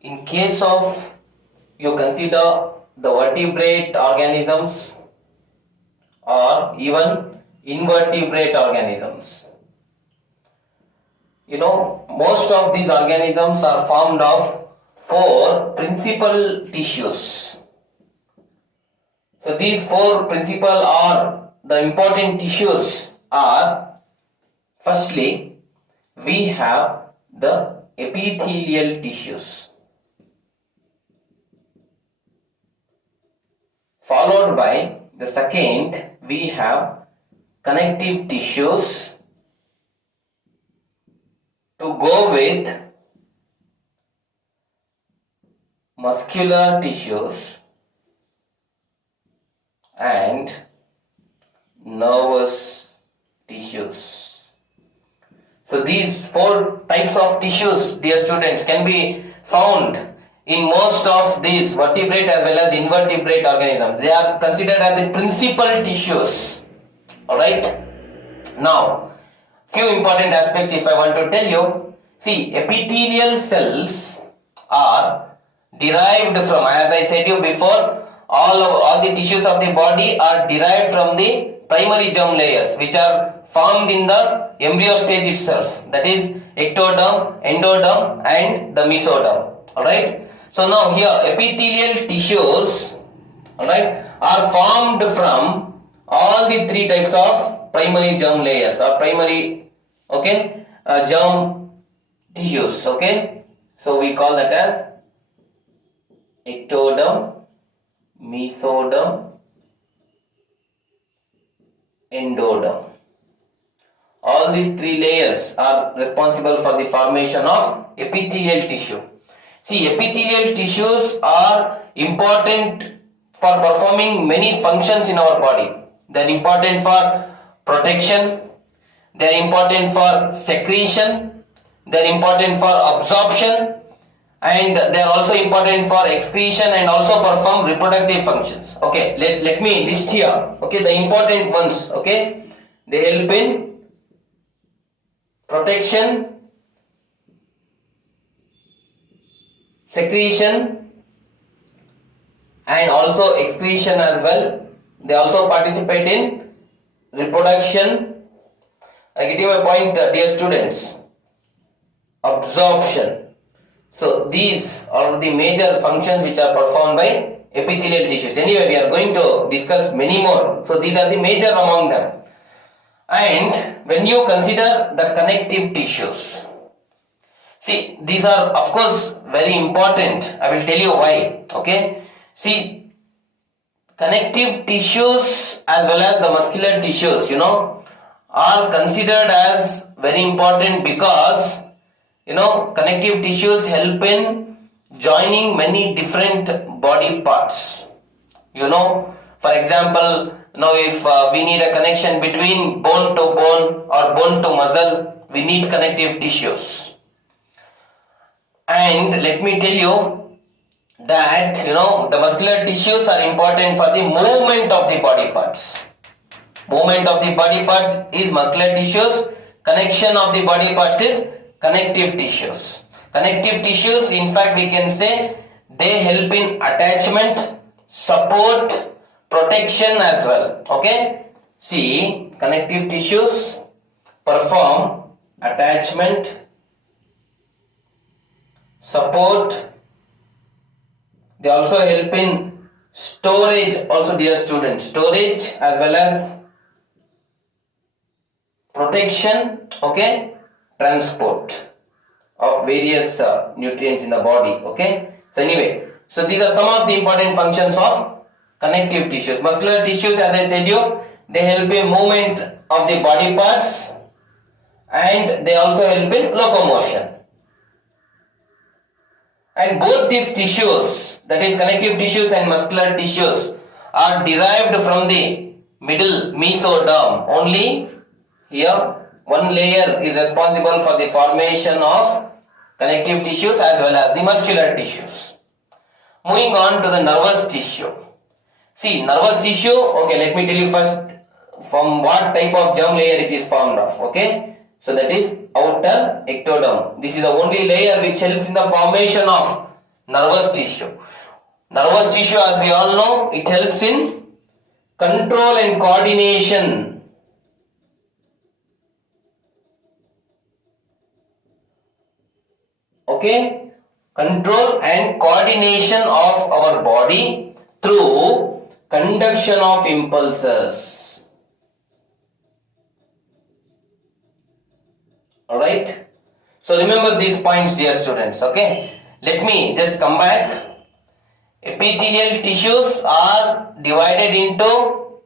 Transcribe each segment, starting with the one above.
In case of you consider the vertebrate organisms or even invertebrate organisms. Most of these organisms are formed of 4 principal tissues. So these 4 principal or the important tissues are, firstly, we have the epithelial tissues, followed by the second we have connective tissues, to go with muscular tissues and nervous tissues. So these 4 types of tissues, dear students, can be found in most of these vertebrate as well as invertebrate organisms. They are considered as the principal tissues. Alright. Now, few important aspects if I want to tell you. See, epithelial cells are derived from, as I said you before, all the tissues of the body are derived from the primary germ layers, which are formed in the embryo stage itself, that is ectoderm, endoderm and the mesoderm. Alright. So now here epithelial tissues, alright, are formed from all the 3 types of primary germ layers or primary germ tissues. Okay, so we call that as ectoderm, mesoderm, endoderm. All these 3 layers are responsible for the formation of epithelial tissue. See, epithelial tissues are important for performing many functions in our body. They are important for protection, they are important for secretion, they are important for absorption, and they are also important for excretion and also perform reproductive functions. Okay, let me list here. Okay, the important ones. Okay, they help in protection, secretion and also excretion as well. They also participate in reproduction. I get you my point, dear students. Absorption. So these are the major functions which are performed by epithelial tissues. Anyway, we are going to discuss many more. So these are the major among them. And when you consider the connective tissues, see, these are of course very important. I will tell you why. Okay. See, connective tissues as well as the muscular tissues, are considered as very important because, connective tissues help in joining many different body parts. For example, now if we need a connection between bone to bone or bone to muscle, we need connective tissues. And let me tell you that, the muscular tissues are important for the movement of the body parts. Movement of the body parts is muscular tissues. Connection of the body parts is connective tissues. Connective tissues, in fact, we can say they help in attachment, support, protection as well. Okay. See, connective tissues perform attachment, support. They also help in storage also, dear students. Storage as well as protection, okay, transport of various nutrients in the body. Okay. So anyway, so these are some of the important functions of connective tissues. Muscular tissues, as I said you, they help in movement of the body parts and they also help in locomotion. And both these tissues, that is connective tissues and muscular tissues, are derived from the middle mesoderm. Only here one layer is responsible for the formation of connective tissues as well as the muscular tissues. Moving on to the nervous tissue. See, nervous tissue, okay, let me tell you first from what type of germ layer it is formed of. Okay, so that is outer ectoderm. This is the only layer which helps in the formation of Nervous tissue. Nervous tissue, as we all know, it helps in control and coordination. Okay? Control and coordination of our body through conduction of impulses. Alright? So remember these points, dear students. Okay? Let me just come back. Epithelial tissues are divided into,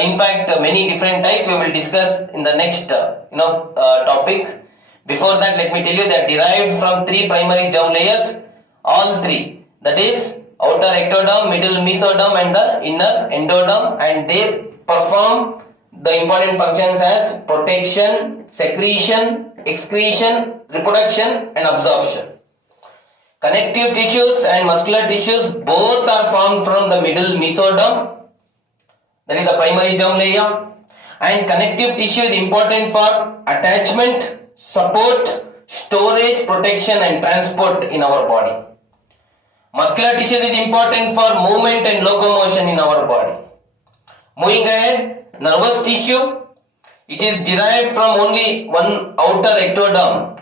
in fact, many different types. We will discuss in the next topic. Before that, let me tell you that derived from three primary germ layers, all three, that is outer ectoderm, middle mesoderm and the inner endoderm, and they perform the important functions as protection, secretion, excretion, reproduction and absorption. Connective tissues and muscular tissues both are formed from the middle mesoderm, that is the primary germ layer, and connective tissue is important for attachment, support, storage, protection and transport in our body. Muscular tissue is important for movement and locomotion in our body. Moving ahead, nervous tissue, it is derived from only one outer ectoderm,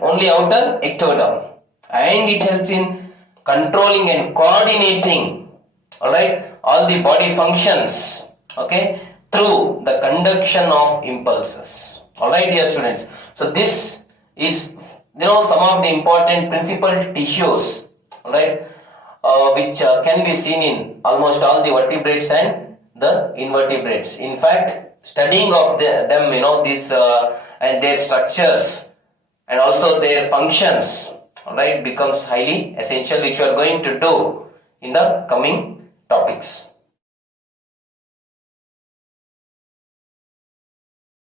and it helps in controlling and coordinating, alright, all the body functions, okay, through the conduction of impulses. Alright, dear students. So this is some of the important principal tissues, alright, which can be seen in almost all the vertebrates and the invertebrates. In fact, studying of them, these and their structures and also their functions, alright, becomes highly essential, which we are going to do in the coming topics.